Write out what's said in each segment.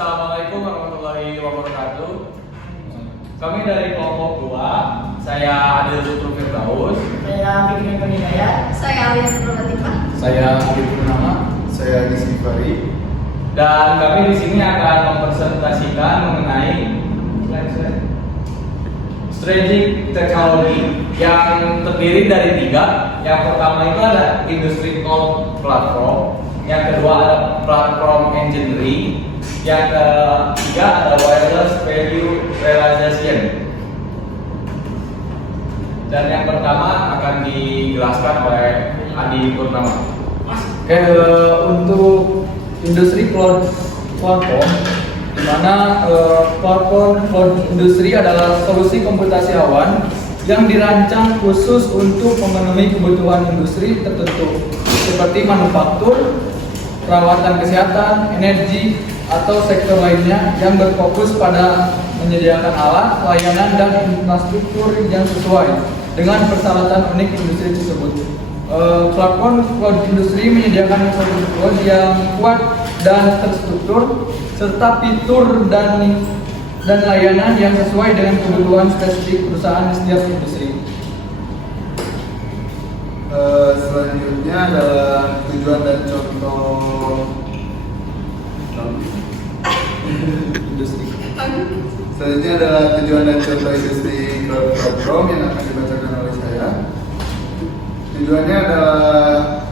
Assalamualaikum warahmatullahi wabarakatuh. Kami dari kelompok 2. Saya Adil Lutfi Firdaus. Saya Fikri Hidayat. Saya Alia Nurlatifah. Saya Adil Purnama. Saya Rizky Fari. Dan kami di sini akan mempresentasikan mengenai strategic teknologi yang terdiri dari 3. Yang pertama itu ada industry cloud platform. Yang kedua ada platform engineering. Yang ketiga ada wireless value realization. Dan yang pertama akan dijelaskan oleh Adi Purnama. Oke, untuk industri cloud platform, di mana platform cloud industri adalah solusi komputasi awan yang dirancang khusus untuk memenuhi kebutuhan industri tertentu seperti manufaktur, perawatan kesehatan, energi, atau sektor lainnya yang berfokus pada menyediakan alat, layanan, dan infrastruktur yang sesuai dengan persyaratan unik industri tersebut. Platform cloud industri menyediakan infrastruktur yang kuat dan terstruktur serta fitur dan layanan yang sesuai dengan kebutuhan spesifik perusahaan di setiap industri. Selanjutnya adalah tujuan dan contoh industri. Selanjutnya adalah tujuan dan contoh industri cloud platform yang akan dibacakan oleh saya. Tujuannya adalah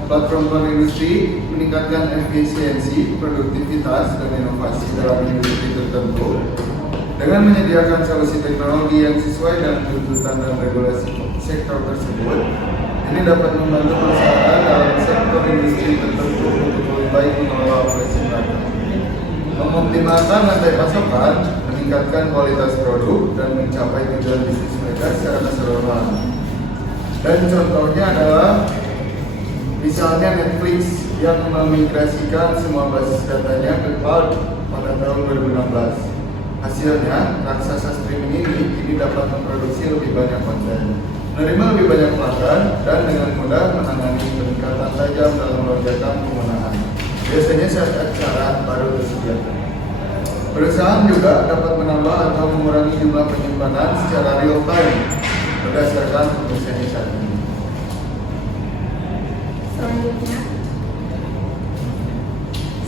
platform cloud industri meningkatkan efisiensi, produktivitas, dan inovasi dalam industri tertentu dengan menyediakan solusi teknologi yang sesuai dengan tuntutan dan regulasi sektor tersebut. Ini dapat membantu perusahaan dalam sektor industri tertentu untuk lebih baik mengelola operasi mereka, mengoptimalkan rantai pasokan, meningkatkan kualitas produk, dan mencapai tujuan bisnis mereka secara keseluruhan. Dan contohnya adalah misalnya Netflix yang memigrasikan semua basis datanya ke cloud pada tahun 2016. Hasilnya, raksasa streaming ini dapat memproduksi lebih banyak konten, menerima lebih banyak pelanggan, dan dengan mudah menangani peningkatan tajam dalam lonjakan penggunaan, biasanya saat acara baru tersedia. Perusahaan juga dapat menambah atau mengurangi jumlah penyimpanan secara real time berdasarkan fungsinya saat ini.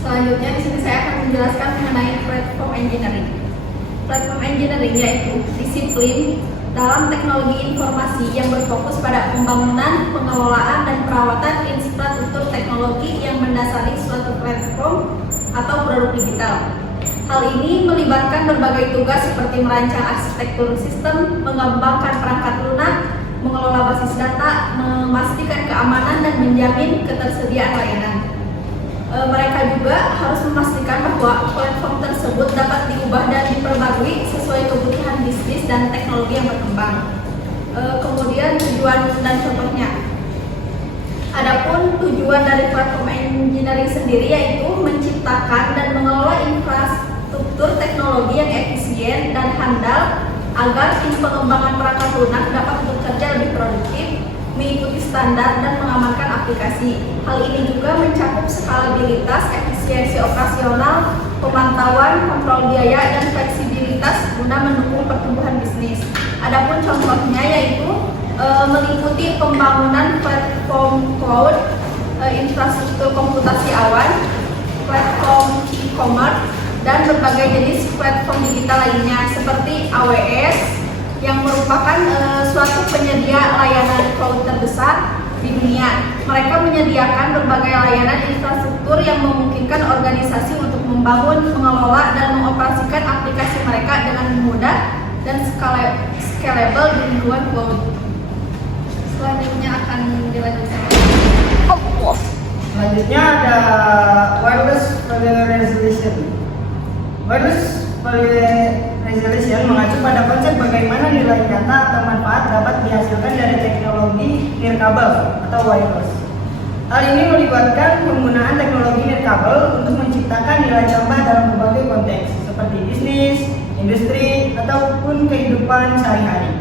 Selanjutnya di sini saya akan menjelaskan mengenai platform engineering. Platform engineering yaitu disiplin dalam teknologi informasi yang berfokus pada pembangunan, pengelolaan, dan perawatan infrastruktur teknologi yang mendasari suatu platform atau produk digital. Hal ini melibatkan berbagai tugas seperti merancang arsitektur sistem, mengembangkan perangkat lunak, mengelola basis data, memastikan keamanan, dan menjamin ketersediaan layanan. Mereka juga harus memastikan bahwa platform tersebut dapat diubah dan diperbarui sesuai kebutuhan bisnis dan teknologi yang berkembang. Kemudian tujuan dan contohnya. Adapun tujuan dari platform engineering sendiri yaitu menciptakan dan mengelola infrastruktur teknologi yang efisien dan handal agar tim pengembangan perangkat lunak dapat bekerja lebih produktif, mengikuti standar, dan mengamankan aplikasi. Hal ini juga mencakup skalabilitas, efisiensi operasional, pemantauan, kontrol biaya, dan fleksibilitas guna mendukung pertumbuhan bisnis. Adapun contohnya yaitu meliputi pembangunan platform cloud, infrastruktur komputasi awan, platform e-commerce, dan berbagai jenis platform digital lainnya seperti AWS yang merupakan suatu penyedia layanan cloud terbesar di dunia. Mereka menyediakan berbagai layanan infrastruktur yang memungkinkan organisasi untuk membangun, mengelola, dan mengoperasikan aplikasi mereka dengan mudah dan scalable di lingkungan cloud. Selanjutnya akan dilanjutkan. Selanjutnya ada wireless value realization. Wireless value realization mengacu pada konsep bagaimana nilai nyata atau manfaat dapat dihasilkan dari teknologi nirkabel atau wireless. Hal ini melibatkan penggunaan teknologi nirkabel untuk menciptakan nilai tambah dalam berbagai konteks seperti bisnis, industri, ataupun kehidupan sehari-hari.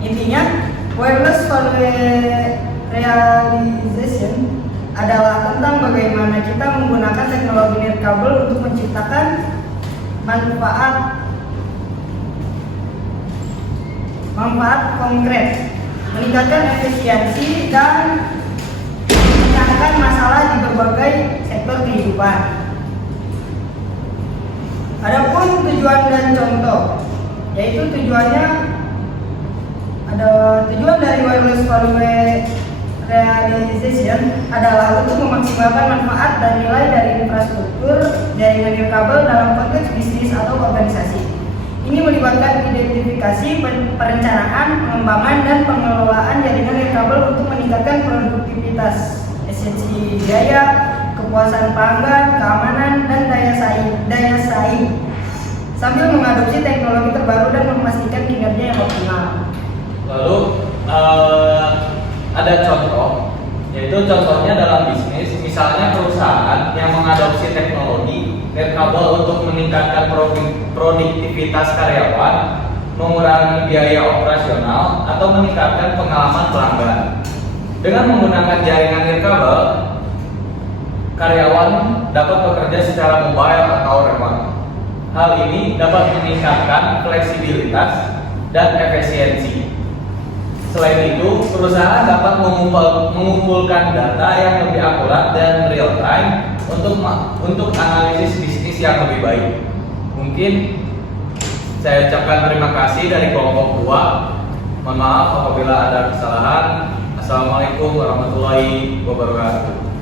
Intinya, wireless value realization adalah tentang bagaimana kita menggunakan teknologi nirkabel untuk menciptakan manfaat konkret, meningkatkan efisiensi dan memecahkan masalah di berbagai sektor kehidupan. Adapun tujuan dan contoh, yaitu tujuan dari wireless value realization adalah untuk memaksimalkan manfaat dan nilai dari infrastruktur jaringan nirkabel dalam konteks bisnis atau organisasi. Ini melibatkan identifikasi, perencanaan, pengembangan, dan pengelolaan jaringan nirkabel untuk meningkatkan produktivitas, efisiensi biaya, kepuasan pelanggan, keamanan, dan daya saing, sambil mengadopsi teknologi terbaru dan memastikan kinerja yang optimal. Lalu ada contoh, yaitu contohnya dalam bisnis, misalnya perusahaan yang mengadopsi teknologi nirkabel untuk meningkatkan produktivitas karyawan, mengurangi biaya operasional, atau meningkatkan pengalaman pelanggan. Dengan menggunakan jaringan nirkabel, karyawan dapat bekerja secara mobile atau remote. Hal ini dapat meningkatkan fleksibilitas dan efisiensi. Selain itu, perusahaan dapat mengumpulkan data yang lebih akurat dan real time untuk analisis bisnis yang lebih baik. Mungkin saya ucapkan terima kasih dari kelompok 2. Mohon maaf apabila ada kesalahan. Assalamualaikum warahmatullahi wabarakatuh.